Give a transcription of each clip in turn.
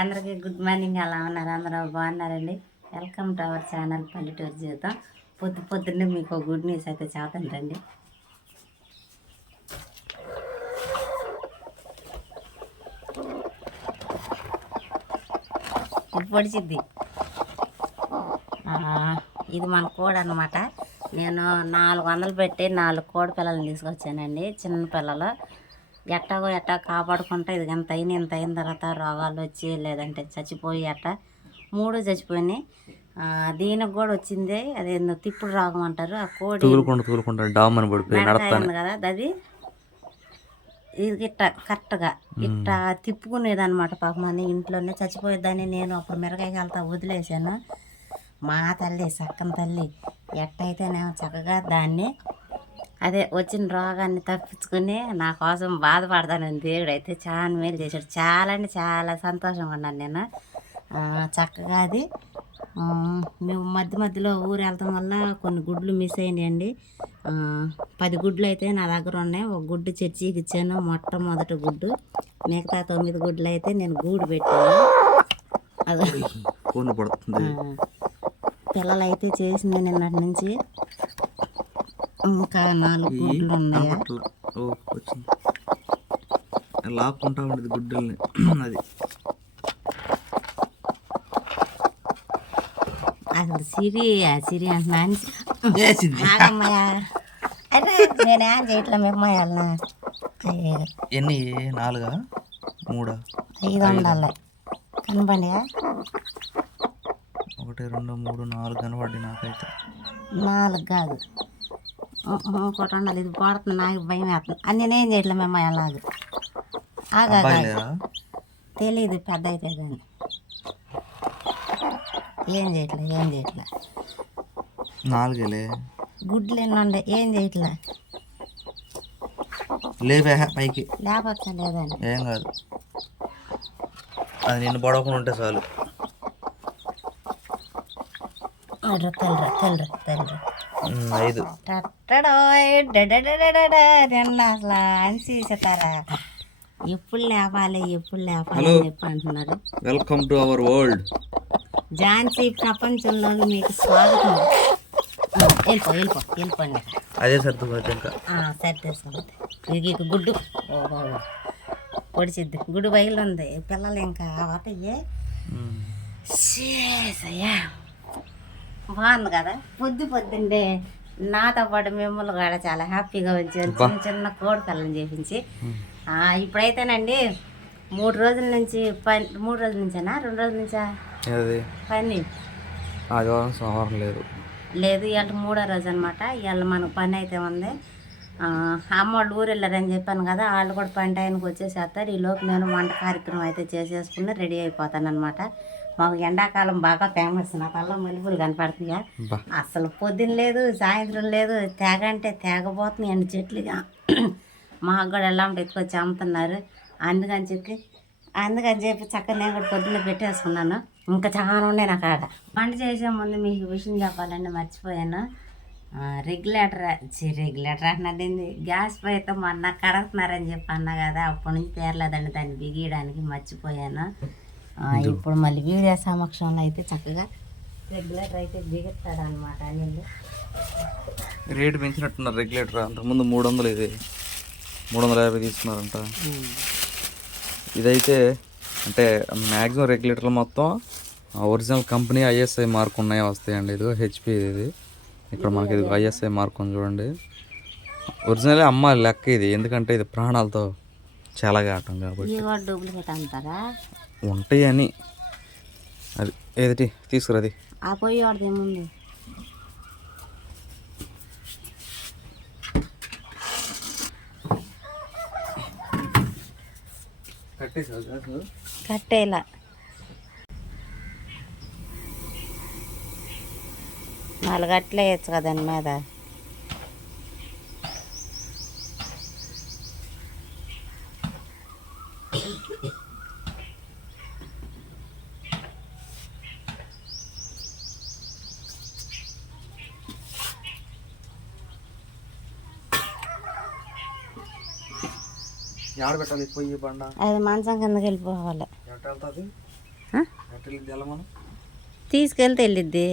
అందరికీ good morning ఎలా ఉన్నారు? అందరూ బాగున్నారండి? వెల్కమ్ టు అవర్ ఛానల్ పల్లెటూరు జీవితం. పొద్దు పొద్దున్నే మీకు గుడ్ న్యూస్ అయితే చదువుతుంటండి రండి ఇది పొడిచిద్ది ఇది మన కోడ అనమాట నేను నాలుగు వందలు పెట్టి నాలుగు కోడి పిల్లల్ని తీసుకొచ్చానండి చిన్న పిల్లలు. ఎట్టాగో ఎట్టా కాపాడుకుంటా ఇది ఇంత అయిన ఇంత అయిన తర్వాత రోగాలు వచ్చి లేదంటే చచ్చిపోయి అట్ట మూడు చచ్చిపోయినాయి. దీనికి కూడా వచ్చింది అదేందో తిప్పుడు రోగం అంటారు ఆ కోడి తూలుకుంటూ తూలుకుంటా డామ్ అని కదా అది? ఇది ఇట్ట కరెక్ట్గా ఇట్ట తిప్పుకునేది అనమాట పాపం అని ఇంట్లోనే చచ్చిపోయేదాన్ని నేను. అప్పుడు మిరకాయ వెళ్తా వదిలేసాను మా తల్లి సక్కన తల్లి ఎట్టయితే నేను చక్కగా దాన్ని అదే వచ్చిన రోగాన్ని తప్పించుకుని నా కోసం బాధపడతానని దేవుడు అయితే చాలా మేలు చేశాడు. చాలా అంటే చాలా సంతోషంగా ఉన్నాను నేను. చక్కగా అది. మేము మధ్య మధ్యలో ఊరు వెళ్తాం వల్ల కొన్ని గుడ్లు మిస్ అయినాయండి. పది గుడ్లు అయితే నా దగ్గర ఉన్నాయి. ఒక గుడ్డు చర్చికి ఇచ్చాను. మొట్టమొదటి గుడ్డు. మిగతా తొమ్మిది గుడ్లు అయితే నేను గూడు పెట్టాను. పిల్లలు అయితే చేసింది నిన్నటి నుంచి. ఇంకా నాలుగు గుడ్లు ఉన్నాయి అట్లా. ఓ వచ్చింది. లాక్కుంటా ఉండేది గుడ్డల్ని. అది. అసలు సిరి ఆ సిరి అంటున్నాను అరే నేనేం చేయట్లే మిమ్మల్ని అయ్యో ఎన్ని? నాలుగా? మూడా? ఐదు వందలు కనపండి ఒకటి రెండు మూడు నాలుగు కనబడి నాకైతే. నాలుగు కాదు. ఉండాలి ఇది పడుతుంది నాకు భయం వేస్తుంది. అది నేనేం చేయట్లే మేము అలాగ. ఆగా తెలియదు పెద్ద అయితే కానీ. ఏం చేయట్లే ఏం చేయట్లే. నాలుగేలే. గుడ్లు ఎన్ని ఉండే ఏం చేయట్లే. లేవే పైకి. లేపచ్చా లేదని ఏం కాదు. అది నిన్ను పడకుండా ఉంటే చాలు. తెల్లరా తెల్లరా తెల్లరా ఐదు. అసలు అనిసి చెప్తారా ఎప్పుడు లేపాలి ఎప్పుడు లేపాలి అని చెప్పి అంటున్నారు. Welcome to our world Jhansi ప్రపంచంలోకి మీకు స్వాగతం. వెళ్ళిపో వెళ్ళిపో వెళ్ళిపోండి. అదే సర్దుకోవచ్చు ఇంకా. ఆ, సరే తీసుకుంది ఇది ఇక గుడ్డు. ఓహో పొడిచిద్ది. గుడ్డు బయలు ఉంది పిల్లలు ఇంకా అవుతాయి ఉమ్. బాగుంది కదా? పొద్దు పొద్దుండే నాతో పాటు మిమ్మల్ని కూడా చాలా హ్యాపీగా వచ్చారు చిన్న చిన్న కోడి పిల్లలు చేపించి ఇప్పుడైతేనండి మూడు రోజుల నుంచి పని మూడు రోజుల నుంచేనా? రెండు రోజుల నుంచా? పని. ఆదివారం సోమవారం లేదు. లేదు ఇవాళ మూడో రోజు అనమాట ఇవాళ మనకు పని అయితే ఉంది. అమ్మ వాళ్ళు ఊరు వెళ్ళారని చెప్పాను కదా వాళ్ళు కూడా పని టైంకి వచ్చేసేస్తారు. ఈ లోపు నేను వంట కార్యక్రమం అయితే చేసేసుకుని రెడీ అయిపోతాను అనమాట మాకు ఎండాకాలం బాగా ఫేమస్ నా తల్ల మలుపులు కనపడుతున్నాయా? అసలు పొద్దున లేదు సాయంత్రం లేదు తెగ అంటే తెగబోతున్నాయి అండి చెట్లుగా. మాకు కూడా ఎలా ఉంటే ఎత్తుకొచ్చి అమ్ముతున్నారు. అందుకని చెప్పి అందుకని చెప్పి చక్కగా నేను కూడా పొద్దున్న పెట్టేసుకున్నాను. ఇంకా చాలా ఉన్నాయి నాకు ఆడ వంట చేసే ముందు మీకు విషయం చెప్పాలండి మర్చిపోయాను. రెగ్యులేటర్ రెగ్యులేటర్ అంటున్నది గ్యాస్ అయితే మొన్న కడుగుతున్నారని చెప్పి అన్నా కదా అప్పటి నుంచి తేరలేదండి దాన్ని బిగియడానికి మర్చిపోయాను. ఇప్పుడు మళ్ళీ వీడియో సమక్షంలో అయితే చక్కగా రెగ్యులేటర్ అయితే బిగుతాడు అనమాట నీళ్ళు రేటు పెంచినట్టున్నారు రెగ్యులేటర్. అంతకుముందు మూడు వందలు ఇది. మూడు వందల యాభై తీసుకున్నారంట. ఇదైతే అంటే మ్యాక్సిమం రెగ్యులేటర్లు మొత్తం ఒరిజినల్ కంపెనీ ఐఎస్ఐ మార్క్ ఉన్నాయి వస్తాయండి. ఇది హెచ్పి ఇది. ఇక్కడ మనకి ఇది ఐఎస్ఐ మార్క్ ఉంది చూడండి. ఒరిజినల్ అమ్మాలి లెక్క ఇది. ఎందుకంటే ఇది ప్రాణాలతో చాలా ఆటం కాబట్టి ఉంటాయని. ఉంటాయి అని అది. ఏది తీసుకురాది ఆ పొయ్యి వాడిది ఏముంది? కట్టేలా. నాలుగు గట్లే వేయచ్చు కదా దాని మీద. ఆడ పెట్టాలి పొయ్యి బండ. అది మంచం కిందకి వెళ్ళిపోవాలి. తీసుకెళ్తే వెళ్ళిద్ది.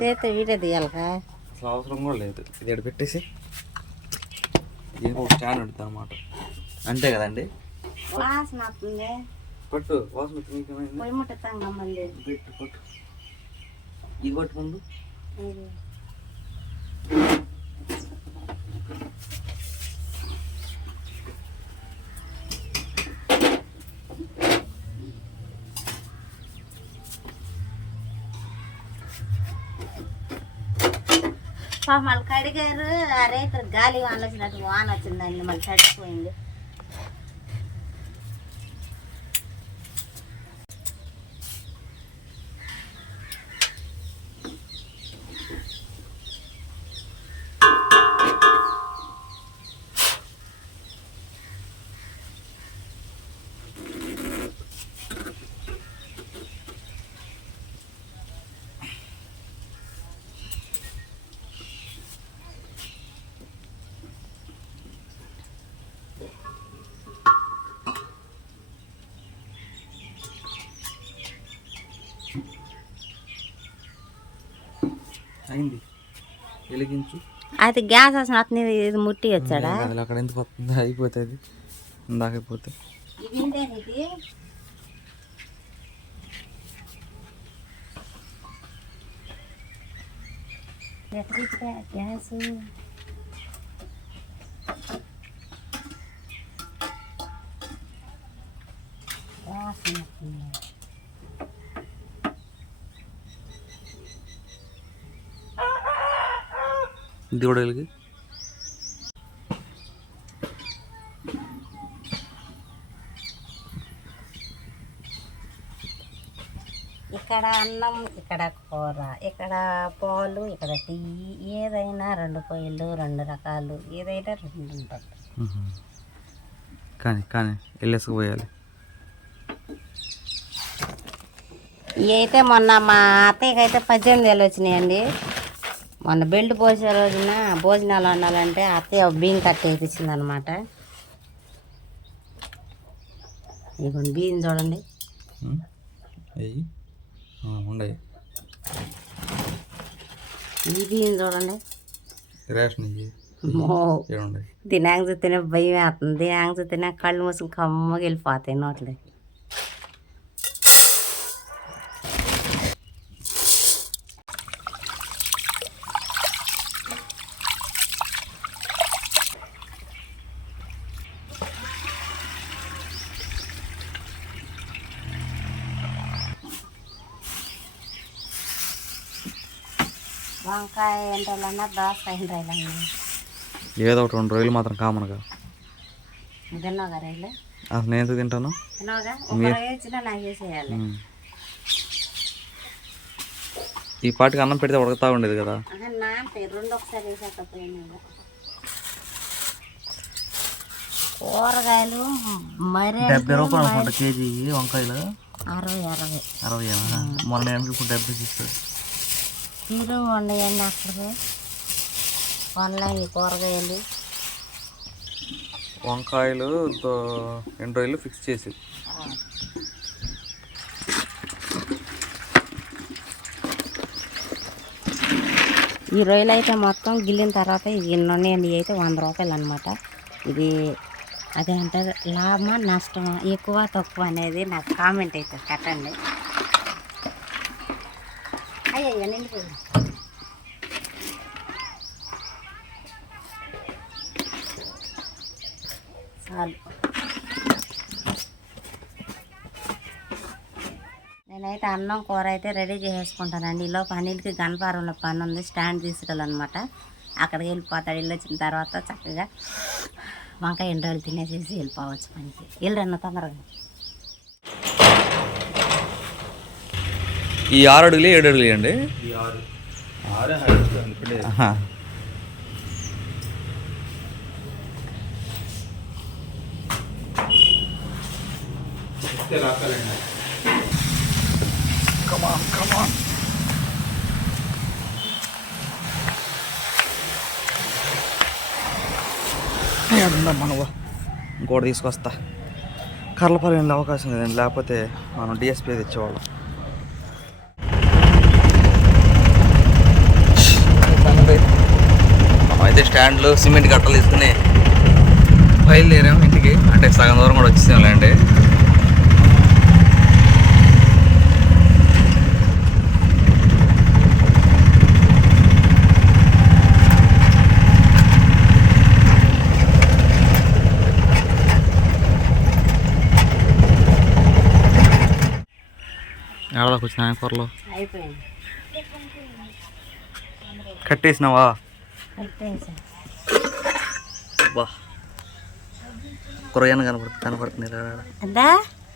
చేతి వీడియో తీయాలకా అసలు అవసరం కూడా లేదు. ఇది పెట్టేసి దీనికి ఒక స్టాండ్ ఉంటుంది అనమాట అంతే కదండి? వాసన వస్తుంది పట్టు వచ్చి నీకేమైంది పొయ్యి ముట్టుతాం మళ్ళీ. పెట్టు పట్టు. ఇది మళ్ళీ కడిగారు అరే ఇక్కడ గాలి వాన వచ్చినట్టు వాన వచ్చిందండి మళ్ళీ తడిచిపోయింది అయింది. వెలిగించు. అది గ్యాస్ వాసన వస్తుంది ఇది ముట్టి వచ్చాడా? అది అక్కడ ఎందుకు వస్తుంది? అయిపోతుంది. ఇందాక అయిపోతే. ఇది గ్యాస్? ఇది కూడా వెలిగి ఇక్కడ అన్నం ఇక్కడ కూర ఇక్కడ పాలు ఇక్కడ టీ ఏదైనా రెండు పొయ్యిలు రెండు రకాలు ఏదైనా రెండు ఉంటాయి కానీ కానీ వెళ్ళేసుకుపోయాలి ఇవి అయితే మొన్న మా అత్తయ్యకి అయితే పద్దెనిమిది వేలు వచ్చినాయండి. మొన్న బెల్ట్ పోసే రోజున భోజనాలు వండాలంటే అత్తయ్య బియ్యం కట్టేపించింది అనమాట ఇదిగోండి బియ్యం చూడండి. ఈ బియ్యం చూడండి. రేషన్ దినాంగ చూస్తేనే భయం వేస్తుంది దినాంగ చూస్తేనే కళ్ళు మూసుకుని కమ్మగా వెళ్ళిపోతాయి నోట్లే వంకాయ ఎంటలన్నా దోసకాయ ఎంటలన్నా ఏదో ఒకటి రెండు రోజులు మాత్రం కామన్గా. తిన్నావుగా రైలు? అసలు నేను ఎందుకు తింటాను? తిన్నావుగా? ఒక నాకు. ఈ పాటికి అన్నం పెడితే ఉడకతా ఉండేది కదా. రెండు ఒకసారి వేసేకపోయినా కూరగాయలు మరీ డెబ్బై రూపాయలు అనుకుంటా కేజీ వంకాయలు. అరవై అరవై. అరవై మొన్న ఇప్పుడు డెబ్బై ఇస్తుంది తీరు ఉండయండి అక్కడికి. వంకాయ కూరగాయలు. వంకాయలు రెండు రోజులు ఫిక్స్ చేసి ఈ రొయ్యలు అయితే మొత్తం గిల్లిన తర్వాత ఇవి ఎన్ని ఉన్నాయండి అయితే వంద రూపాయలు అనమాట ఇది అదే అంటారు లాభమా నష్టమా? ఎక్కువ తక్కువ అనేది నాకు కామెంట్ అయితే కట్టండి అయ్యయ్యో నిండిపోయింది చాలు నేనైతే అన్నం కూర అయితే రెడీ చేసేసుకుంటానండి. ఈలో పనీలకి గన్పారంలో పని ఉంది. స్టాండ్ తీసుకెళ్ళాలన్నమాట. అక్కడికి వెళ్ళిపోతాడు. ఇల్లు వచ్చిన తర్వాత చక్కగా వంకాయ ఎండు రోజులు తినేసేసి వెళ్ళిపోవచ్చు పనికి. వెళ్ళరన్న తొందరగా. ఈ ఆరు అడుగులు ఏడు అడుగులు అండి? మనవా. ఇంకోటి తీసుకొస్తా. కర్లపల్లి వెళ్ళే అవకాశం లేదండి. లేకపోతే మనం డిఎస్పీ తెచ్చేవాళ్ళం. అయితే స్టాండ్లు సిమెంట్ గట్టలు తీసుకుని బయలుదేరాం ఇంటికి. అంటే సగం దూరం కూడా వచ్చేసాంలేండి వచ్చిన కూరలో? కట్టేసినావా? బా. కూరగాయలు కనపడుతుంది కనపడుతుంది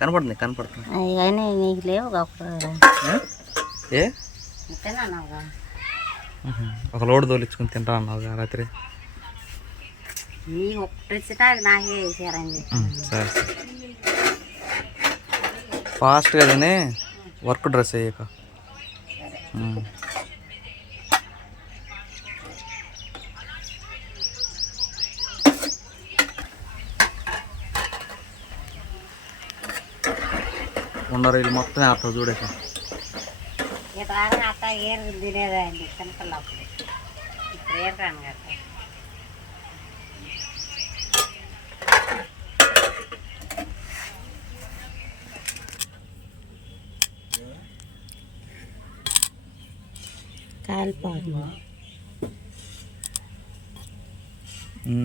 కనపడుతుంది కనపడుతుంది నీకు లేవు ఏ. ఒక లోడు తోలించుకుని తింటా అన్నావు రాత్రి. నీకు ఒకటి వచ్చినా నాకే సరే ఫాస్ట్గా తిని వర్క్ డ్రెస్ అయ్యాక ఉండరు వీళ్ళు మొత్తం అట్ట ఏరు తినేదండి చిన్నపిల్లప్పుడు ఇప్పుడు ఏరుకాను కదా. కాలిపోతుంది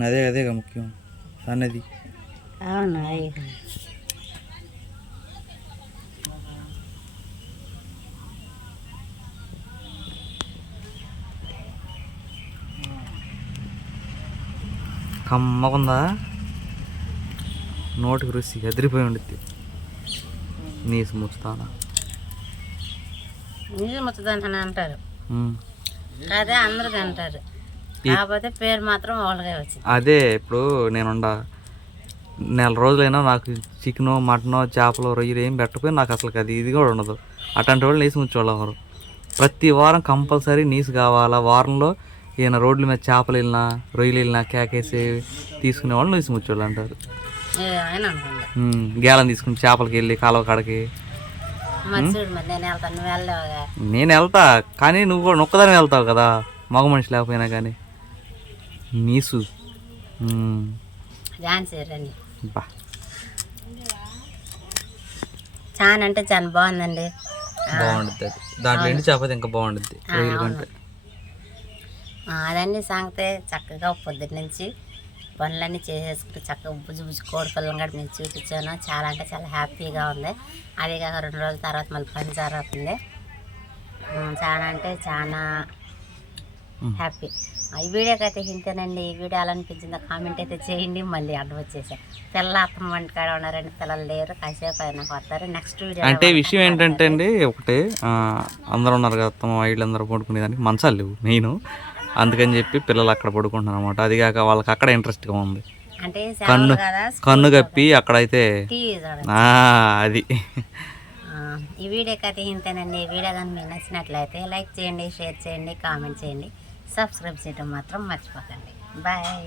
అదే అదేగా ముఖ్యం. అన్నది అవును కమ్మకుందా నోటికి రుచి ఎదిరిపోయి ఉండిద్ది. నీసు ముచ్చుతానా? ముచ్చదని అంటారు. అదే అందరికి అంటారు కాకపోతే పేరు మాత్రం వచ్చింది. అదే ఇప్పుడు నేనుండా. నెల రోజులైనా నాకు చికెను మటను చేపలు రొయ్యలు ఏం పెట్టకపోయి నాకు అసలు అది ఇది కూడా ఉండదు. అట్లాంటి వాళ్ళు నీసు ముచ్చేవాళ్ళు ఎవరు? ప్రతి వారం కంపల్సరీ నీసు కావాలా? వారంలో ఈయన రోడ్ల మీద చేపలు వెళ్ళినా రొయ్యలు వెళ్ళినా కేకేసి తీసుకునే వాళ్ళు నీసు ముచ్చేవాళ్ళు అంటారు. గేలం తీసుకుని చేపలకి వెళ్ళి కాలువ కాడకి. నేను వెళ్తా కానీ నువ్వు కూడా నొక్కదాని వెళ్తావు కదా మగ మనిషి లేకపోయినా కానీ. నీసు. చాలా అంటే చాలా బాగుందండి. బాగుంటుంది దాంట్లో ఎండి చేప అయితే ఇంకా బాగుంటుంది రొయ్యల కంటే. అదండి సంగతే చక్కగా పొద్దున్న నుంచి పనులన్నీ చేసేసుకుని చక్కగా బుజ్జి బుజ్జి కోడి పిల్లలు కూడా నేను చూపించాను. చాలా అంటే చాలా హ్యాపీగా ఉంది. అదే కాక రెండు రోజుల తర్వాత మళ్ళీ పని జరుగుతుంది. చాలా అంటే చాలా. హ్యాపీ. ఈ వీడియోకి అయితే ఇంతేనండి. ఈ వీడియో ఎలా అనిపించిందో కామెంట్ అయితే చేయండి. మళ్ళీ అడ్డు వచ్చేసా. పిల్లలు అత్తమ్మ వంటి కాడ ఉన్నారండి. పిల్లలు లేరు. కాసేపు అయినా వస్తారు నెక్స్ట్ వీడియో అంటే విషయం ఏంటంటే అండి ఒకటి అందరూ ఉన్నారు కదా తమ వీళ్ళందరూ పడుకునేదానికి మంచాలు లేవు. మెయిన్ అందుకని చెప్పి పిల్లలు అక్కడ పడుకుంటున్నారు అనమాట అది కాక వాళ్ళకి అక్కడ ఇంట్రెస్ట్గా ఉంది. అంటే కన్ను కన్ను కప్పి అక్కడైతే అది. ఈ వీడియోకి అయితే ఇంతేనండి. ఈ వీడియో కానీ మీకు నచ్చినట్లయితే లైక్ చేయండి షేర్ చేయండి కామెంట్ చేయండి. సబ్స్క్రైబ్ చేయడం మాత్రం మర్చిపోకండి. బాయ్.